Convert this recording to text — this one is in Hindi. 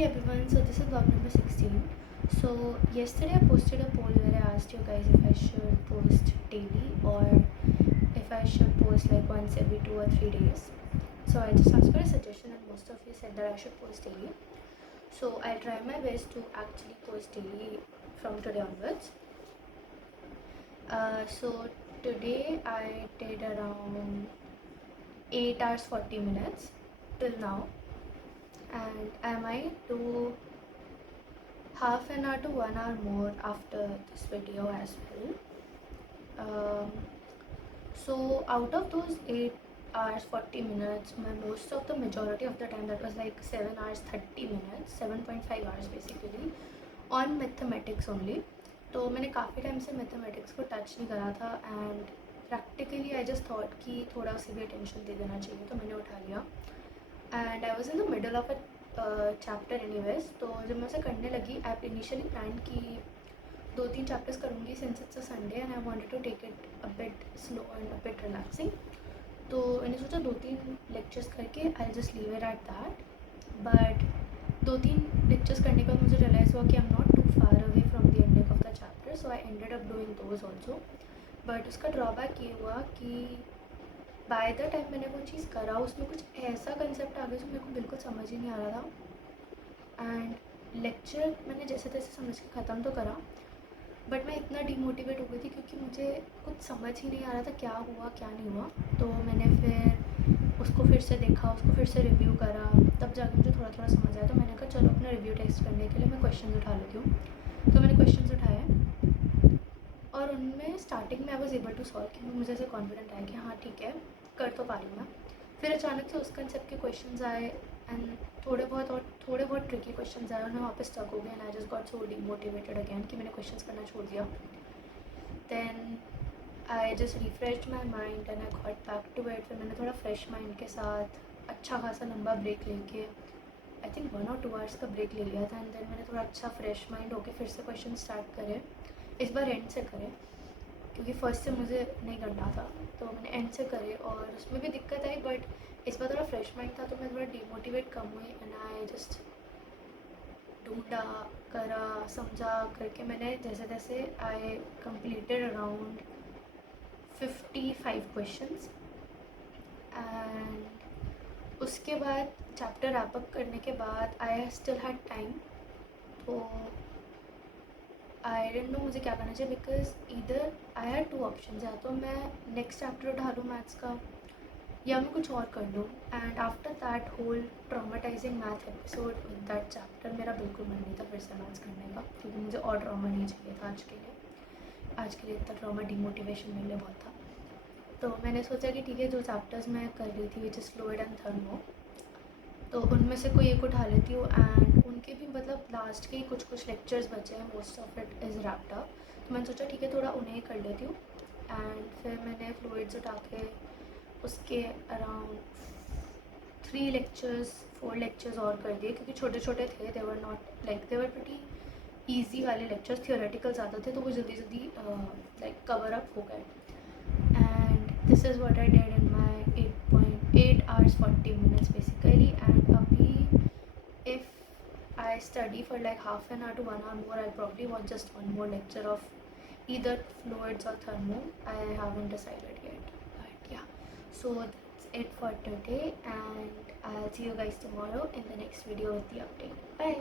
Hey everyone, so this is vlog number 16. So yesterday I posted a poll where I asked you guys if I should post daily or if I should post like once every 2 or 3 days. So I just asked for a suggestion and most of you said that I should post daily. So I'll try my best to actually post daily from today onwards. So today I did around 8 hours 40 minutes till now, and I might do half an hour to 1 hour more after this video as well. So out of those 8 hours 40 minutes, my most of the majority of the time, that was like 7 hours 30 minutes, 7.5 hours basically, on mathematics only. तो मैंने काफ़ी टाइम से मैथमेटिक्स को टच नहीं करा था and practically I just thought कि थोड़ा उसे भी अटेंशन दे देना चाहिए, तो मैंने उठा लिया. And I was in the middle of a chapter anyways. तो जब मैं उसे करने लगी, आई इनिशियली प्लान कि 2-3 चैप्टर्स करूँगी since it's a Sunday and I wanted to take it a bit slow and a bit relaxing. तो मैंने सोचा 2-3 लेक्चर्स करके I just leave it at that. But 2-3 lectures करने के बाद मुझे रियलाइज़ हुआ कि I am not too far away from the ending of the chapter, so I ended up doing those also. But उसका ड्रॉबैक ये हुआ कि बाय द टाइम मैंने वो चीज़ करा, उसमें कुछ ऐसा कंसेप्ट आ गया जो मेरे को बिल्कुल समझ ही नहीं आ रहा था. एंड लेक्चर मैंने जैसे तैसे समझ के ख़त्म तो करा, बट मैं इतना डिमोटिवेट हो गई थी क्योंकि मुझे कुछ समझ ही नहीं आ रहा था क्या हुआ क्या नहीं हुआ. तो मैंने फिर उसको फिर से देखा, उसको फिर से रिव्यू करा, तब जाके मुझे थोड़ा थोड़ा समझ आया. तो मैंने कहा चलो अपना रिव्यू टेस्ट करने के लिए मैं क्वेश्चंस उठा लेती हूँ. तो मैंने क्वेश्चंस उठाए और उनमें स्टार्टिंग में I was able to solve, क्योंकि मुझे ऐसे कॉन्फिडेंट आया कि हाँ ठीक है, कर तो पा रही हूँ मैं. फिर अचानक से उस कंसेप्ट के क्वेश्चंस आए एंड थोड़े बहुत ट्रिकी क्वेश्चंस आए और मैं वापस स्टक हो गई and I just got so demotivated again कि मैंने क्वेश्चंस करना छोड़ दिया. Then I just refreshed my mind and I got back to it. फिर मैंने थोड़ा फ्रेश माइंड के साथ अच्छा खासा लंबा ब्रेक लेके, आई थिंक 1 or 2 आवर्स का ब्रेक ले लिया था. एंड देन मैंने थोड़ा अच्छा फ्रेश माइंड होके फिर से क्वेश्चन स्टार्ट करे. इस बार एंड से करे क्योंकि फर्स्ट से मुझे नहीं करना था, तो मैंने एंड से करे और उसमें भी दिक्कत आई. बट इस बार थोड़ा फ्रेश माइंड था तो मैं थोड़ा डिमोटिवेट कम हुई एंड आई जस्ट ढूंढा, करा, समझा करके मैंने जैसे तैसे I completed around 55 questions. And उसके बाद चैप्टर रैप अप करने के बाद आई स्टिल हैड टाइम. तो आई डेंट नो मुझे क्या करना चाहिए, बिकॉज इधर आई हैड 2 ऑप्शन, या तो मैं नेक्स्ट चैप्टर उठा लूँ मैथ्स का या मैं कुछ और कर लूँ. And after that whole traumatising math episode with that chapter, मेरा बिल्कुल मन नहीं था फिर से मैथ्स करने का, क्योंकि मुझे और ट्रामा नहीं चाहिए था आज के लिए. आज के लिए इतना ट्रामा डिमोटिवेशन मेरे लिए बहुत था. तो मैंने सोचा कि ठीक है, जो चैप्टर्स मैं कर रही थी which is fluid and thermo, तो उनमें से कोई एक उठा लेती हूँ. एंड उनके भी मतलब लास्ट के ही कुछ लेक्चर्स बचे हैं, most of it is wrapped up. तो मैंने सोचा ठीक है, थोड़ा उन्हें ही कर लेती हूँ. एंड फिर मैंने फ्लूइड्स उठा के उसके अराउंड 3 लेक्चर्स 4 लेक्चर्स और कर दिए, क्योंकि छोटे छोटे थे. They were not like, they were pretty easy वाले लेक्चर्स, थियोरेटिकल ज़्यादा थे, तो वो जल्दी जल्दी लाइक कवर अप हो गए. And this is what I did in my 8.8 hours 40 minutes basically. And abhi, if I study for like half an hour to 1 hour more, I'll probably watch just one more lecture of either fluids or thermo. I haven't decided yet, but yeah. So that's it for today, and I'll see you guys tomorrow in the next video with the update. Bye.